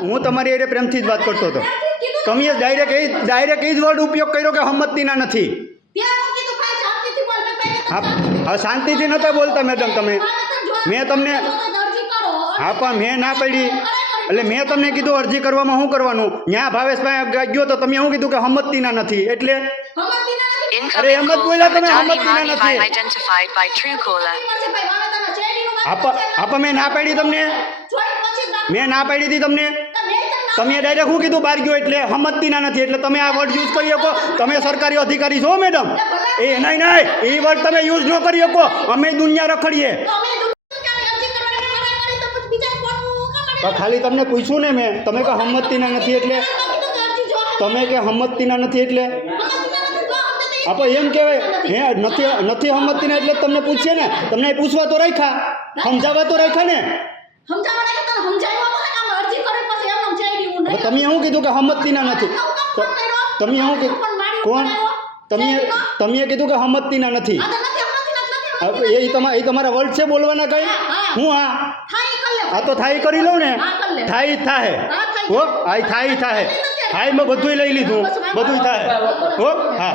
હું તમારી હારે પ્રેમથી જ વાત કરતો હતો. તમે ડાયરેક્ટ એ જ વર્ડ ઉપયોગ કર્યો કે સંમતિના નથી. હા શાંતિથી નહોતા બોલતા મેડમ તમે. મેં તમને હા પણ મેં ના પડી એટલે મેં તમને કીધું અરજી કરવામાં શું કરવાનું. ત્યાં ભાવેશભાઈ ગયો તો તમે શું કીધું કે સંમતિના નથી એટલે અરે એમ જ બોલ્યા તમે સંમતિના નથી. આપા મેં ના પાડી તમને. મેં ના પાડી હતી તમને. તમે ડાયરેક્ટ શું કીધું બહાર ગયો એટલે સંમતિના નથી એટલે તમે આ વર્ડ યુઝ કરી શકો. તમે સરકારી અધિકારી છો મેડમ. એ નહીં એ વર્ડ તમે યુઝ ન કરી શકો. અમે દુનિયા રખડીએ. ખાલી તમને પૂછ્યું ને મેં તમે કે સંમતિના નથી એટલે તમે કે સંમતિના નથી એટલે આપણે એમ કહેવાય હે નથી સંમતિના એટલે તમને પૂછીએ ને. તમને પૂછવા તો રાખ્યા સમજાવવા તો રાખ્યા ને. તમે શું કીધું કે સંમતિના નથી. તમે શું કીધું કોણ તમે કીધું કે સંમતિના નથી. એ તમારા વર્ડ છે બોલવાના કઈ. હું આ તો થાય કરી લઉં ને. થાય થાય હો આ થાય થાય મેં બધું લઈ લીધું બધું થાય હો. હા